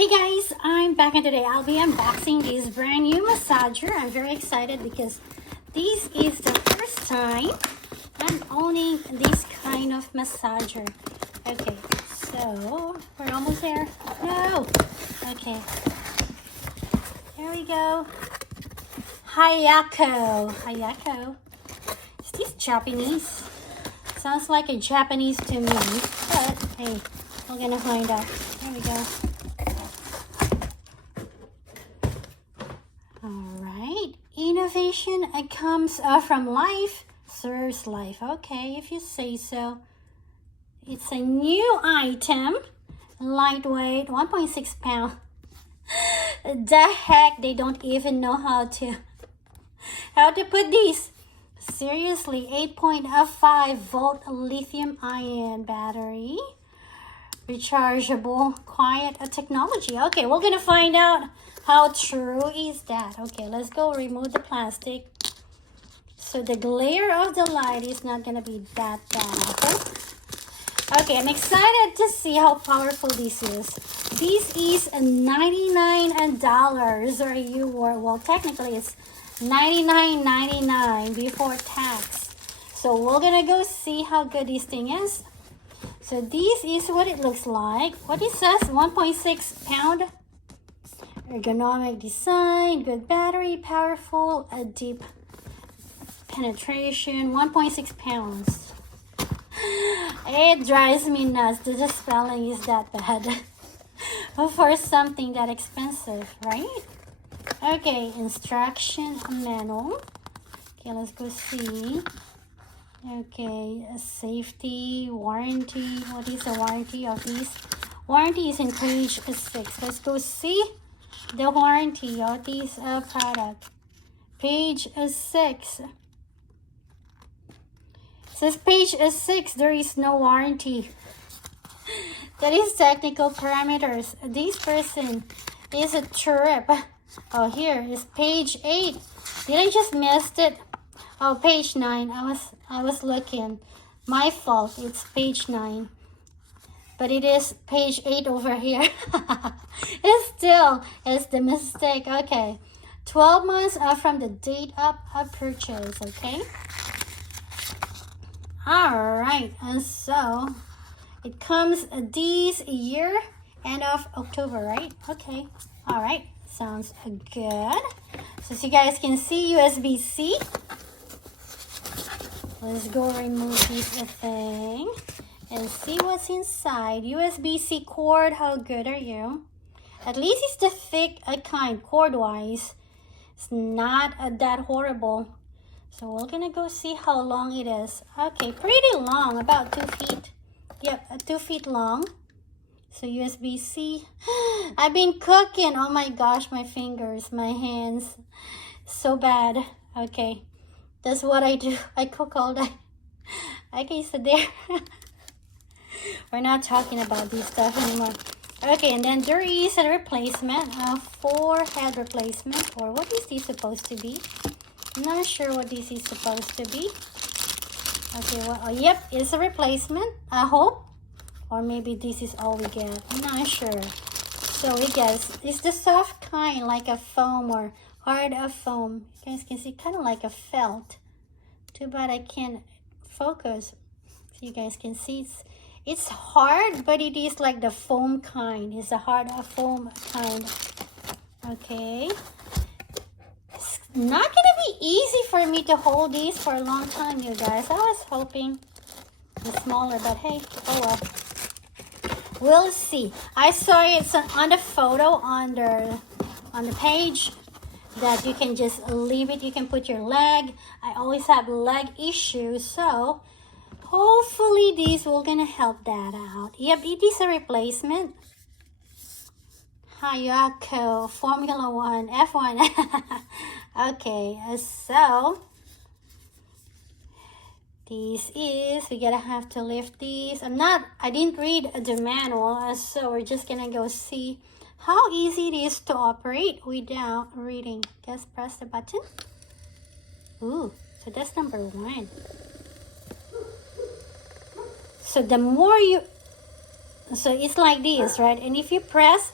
Hey guys, I'm back, and today I'll be unboxing this brand new massager. I'm very excited because this is the first time I'm owning this kind of massager. Okay, so we're almost there. No! Okay. Here we go. HYAKO. Is this Japanese? Sounds like a Japanese to me, but hey, we're gonna find out. Here we go. Alright, innovation comes from life, serves life. Okay, if you say so. It's a new item, lightweight, 1.6 pound. The heck, they don't even know how to put these. Seriously, 8.5 volt lithium ion battery. Rechargeable, quiet technology. Okay, we're gonna find out how true is that. Okay, let's go remove the plastic so the glare of the light is not gonna be that bad. Okay, I'm excited to see how powerful this is. This is $99 or well, technically it's $99.99 before tax. So we're gonna go see how good this thing is. So this is what it looks like. What it says, 1.6 pound. Ergonomic design, good battery, powerful, a deep penetration, 1.6 pounds. It drives me nuts. The spelling is that bad for something that expensive, right? Okay, instruction manual. Okay, let's go see. Okay, safety, warranty. What is the warranty of these? Warranty is in page 6. Let's go see the warranty of this product. Page 6. It says page 6, there is no warranty. That is technical parameters. This person is a trip. Oh, here is page 8. Did I just missed it? Oh, page 9. I was looking. My fault. It's page 9. But it is page 8 over here. It's the mistake. Okay. 12 months from the date of purchase. Okay. Alright. And so it comes this year, end of October, right? Okay. Alright. Sounds good. So as you guys can see, USB-C. Let's go remove this thing and see what's inside. USB-C cord, how good are you? At least it's the thick kind, cord-wise. It's not that horrible. So we're gonna go see how long it is. Okay, pretty long, about 2 feet. Yep, 2 feet long. So USB-C. I've been cooking. Oh my gosh, my fingers, my hands. So bad. Okay. That's what I do. I cook all day. Okay, so there. We're not talking about this stuff anymore. Okay, and then there is a replacement, a forehead replacement, or what is this supposed to be? I'm not sure what this is supposed to be. Okay, well, yep, it's a replacement, I hope. Or maybe this is all we get. I'm not sure. So we guess it's the soft kind, like a foam or hard foam. You guys can see, kind of like a felt. Too bad I can't focus so you guys can see. It's hard, but it is like the foam kind. It's a hard foam kind. Okay. It's not gonna be easy for me to hold these for a long time, you guys. I was hoping it's smaller, but hey, oh well. We'll see. I saw it on the photo on the page that you can just leave it. You can put your leg. I always have leg issues, so hopefully these will gonna help that out. Yep, it is a replacement. HYAKO Formula 1 F1. Okay, so this is, we gotta have to lift these. I didn't read the manual, so we're just gonna go see how easy it is to operate without reading. Just press the button. Ooh, so that's number 1. So the more you, so it's like this, right? And if you press,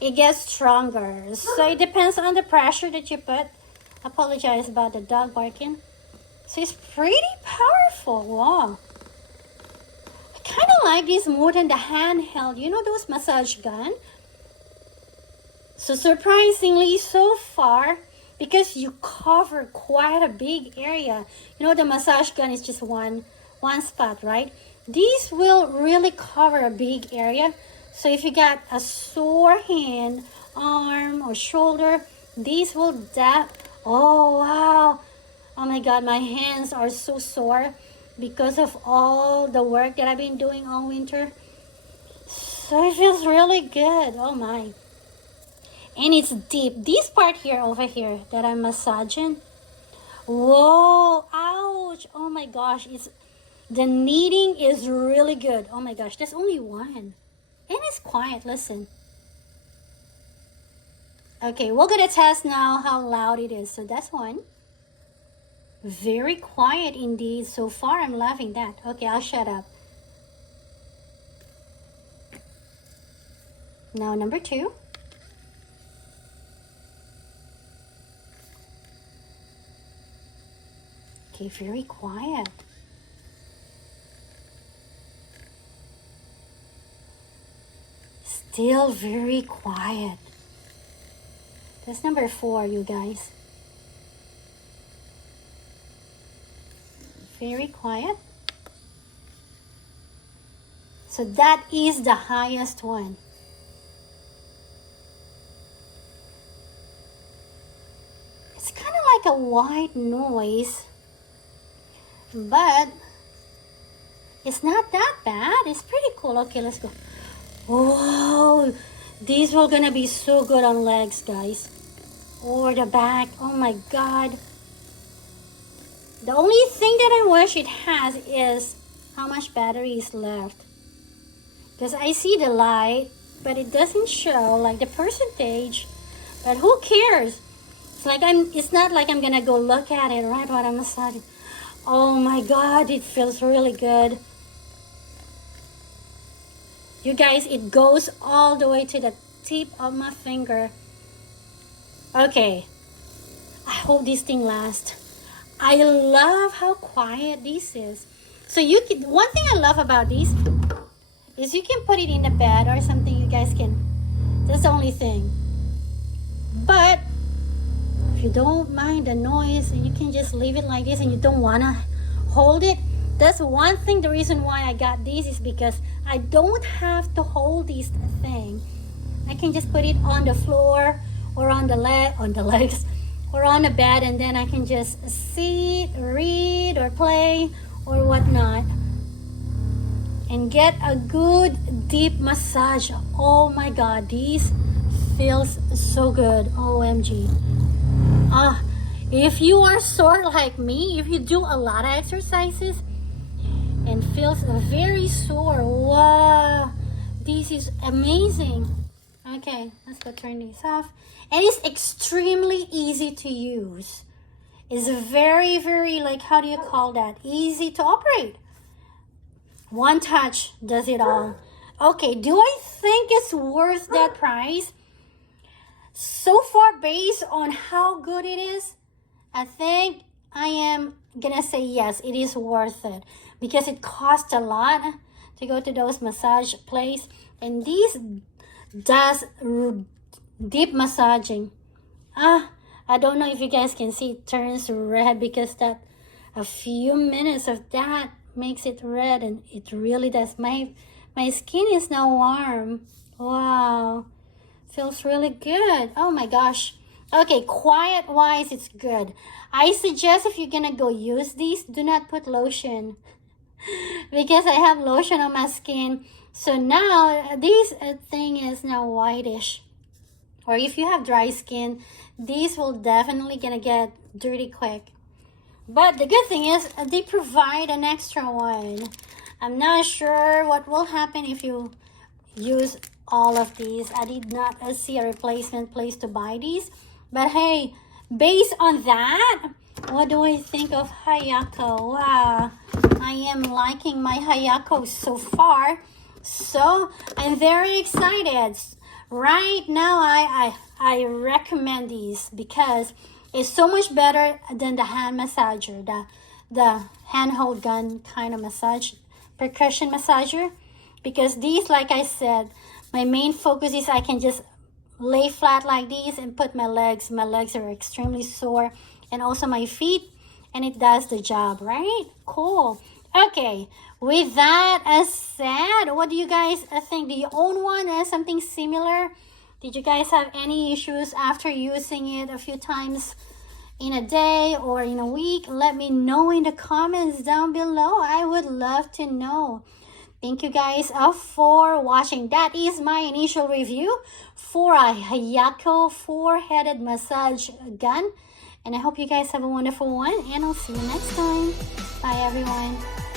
it gets stronger. So it depends on the pressure that you put. Apologize about the dog barking. So it's pretty powerful. Wow. I kind of like this more than the handheld. You know those massage gun? So surprisingly, so far, because you cover quite a big area. You know the massage gun is just one spot, right? These will really cover a big area. So if you got a sore hand, arm, or shoulder, these will oh wow. Oh my god, my hands are so sore because of all the work that I've been doing all winter. So it feels really good. Oh my. And it's deep. This part here over here that I'm massaging. Whoa, ouch. Oh my gosh, the kneading is really good. Oh my gosh, there's only one. And it's quiet, listen. Okay, we're gonna test now how loud it is. So that's one. Very quiet indeed. So far, I'm loving that. Okay, I'll shut up. Now, number two. Okay, very quiet. Still very quiet. That's number 4, you guys. Very quiet. So that is the highest one. It's kind of like a white noise, but it's not that bad. It's pretty cool. Okay, let's go. Whoa, these were gonna be so good on legs, guys, or the back. Oh my god. The only thing that I wish it has is how much battery is left, because I see the light but it doesn't show like the percentage. But who cares? It's not like I'm gonna go look at it right while I'm massaging. Oh my god, it feels really good. You guys, it goes all the way to the tip of my finger. Okay, I hope this thing lasts. I love how quiet this is. So one thing I love about this is you can put it in the bed or something. You guys can. That's the only thing. But if you don't mind the noise and you can just leave it like this and you don't want to hold it, that's one thing. The reason why I got this is because I don't have to hold this thing. I can just put it on the floor or on the legs or on the bed, and then I can just sit, read, or play or whatnot and get a good deep massage. Oh my god, this feels so good. OMG. If you are sort of like me, if you do a lot of exercises and feels very sore, wow, this is amazing. Okay, let's go turn this off. And it's extremely easy to use. It's very, very, like, how do you call that? Easy to operate. One touch does it all. Okay, do I think it's worth that price? So far, based on how good it is, I think I am gonna say yes, it is worth it. Because it costs a lot to go to those massage places. And this does deep massaging. I don't know if you guys can see, it turns red because that a few minutes of that makes it red, and it really does. My skin is now warm. Wow, feels really good. Oh my gosh. Okay, quiet wise, it's good. I suggest if you're gonna go use these, do not put lotion because I have lotion on my skin. So now this thing is now whitish. Or if you have dry skin, these will definitely gonna get dirty quick. But the good thing is they provide an extra one. I'm not sure what will happen if you use all of these. I did not see a replacement place to buy these. But hey, based on that, what do I think of HYAKO? Wow, I am liking my HYAKO so far. So I'm very excited. Right now, I recommend these because it's so much better than the hand massager, the handhold gun kind of massage, percussion massager. Because these, like I said, my main focus is I can just lay flat like these and put my legs. My legs are extremely sore, and also my feet, and it does the job, right? Cool. Okay, with that as said, what do you guys think? Do you own one or something similar? Did you guys have any issues after using it a few times in a day or in a week? Let me know in the comments down below. I would love to know. Thank you guys for watching. That is my initial review for a HYAKO 4-headed massage gun. And I hope you guys have a wonderful one. And I'll see you next time. Bye, everyone.